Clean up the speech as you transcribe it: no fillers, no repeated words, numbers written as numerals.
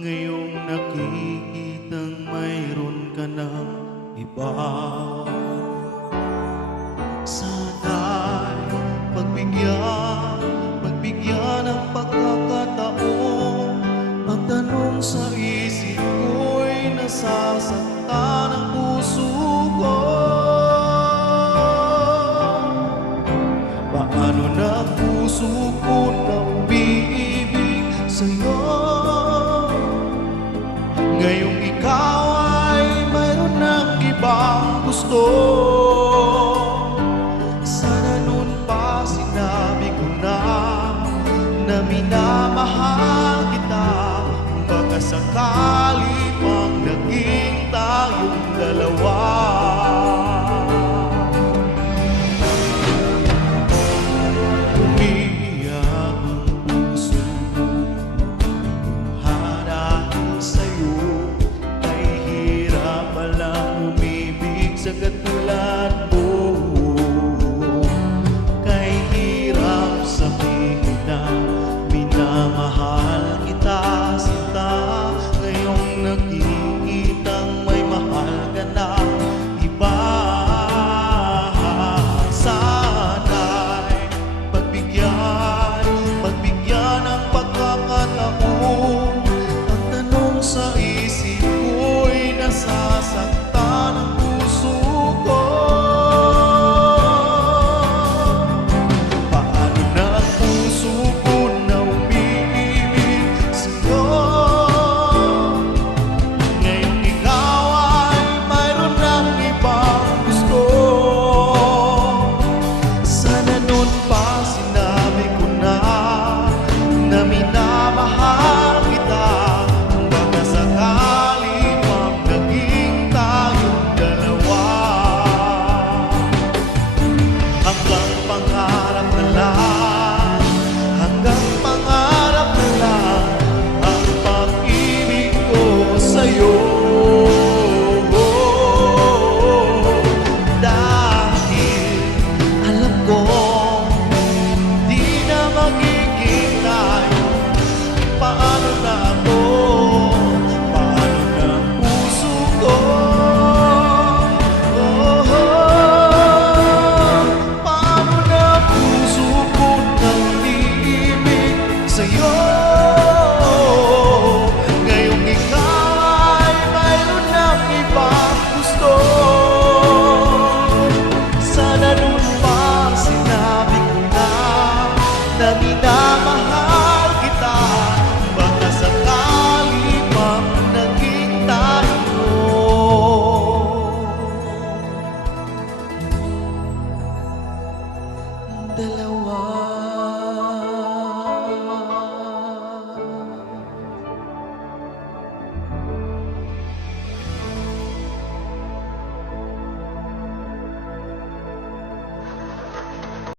ngayong nakikitang mayroon ka ng iba. Sana'y pagbigyan ng pagkakataon. Pagtanong sa isip ko'y nasasaktan ang puso ko. Paano na puso ko na umiibig sa'yo, ngayong ikaw ay mayroon ng ibang gusto. Sana noon pa sinabi ko na minamahal kita. Baka sakali pang naging tayong dalawa. Umiiyak ang puso ko dahil sa'yo. Ay hirap palang umibig sa katulad mo. Kay hirap sabihin na minamahal kita, sinta. Ngayong nakikitang may mahal ka na iba. Sana'y pagbigyan ng pagkakataon. Ang tanong sa isip ko'y nasasaktan ang puso ko. Paano na ang puso ko na umiibig sa'yo, ngayong ikaw ay mayroon ng ibang gusto. Sana noon pa sinabi ko na minamahal kita. Baka sakali pang naging tayong dalawa. Hanggang pangarap na lang, hanggang pangarap na lang ang pag-ibig ko sa'yo. Dahil alam ko di na magiging tayo. Paano na ako? Paano na ang puso ko? Paano na ang puso ko na umiibig sa'yo, ngayong ikaw ay mayroon ng ibang gusto. Sana noon pa sinabi ko na minamahal kita. Baka sakali pang naging tayo dalawa.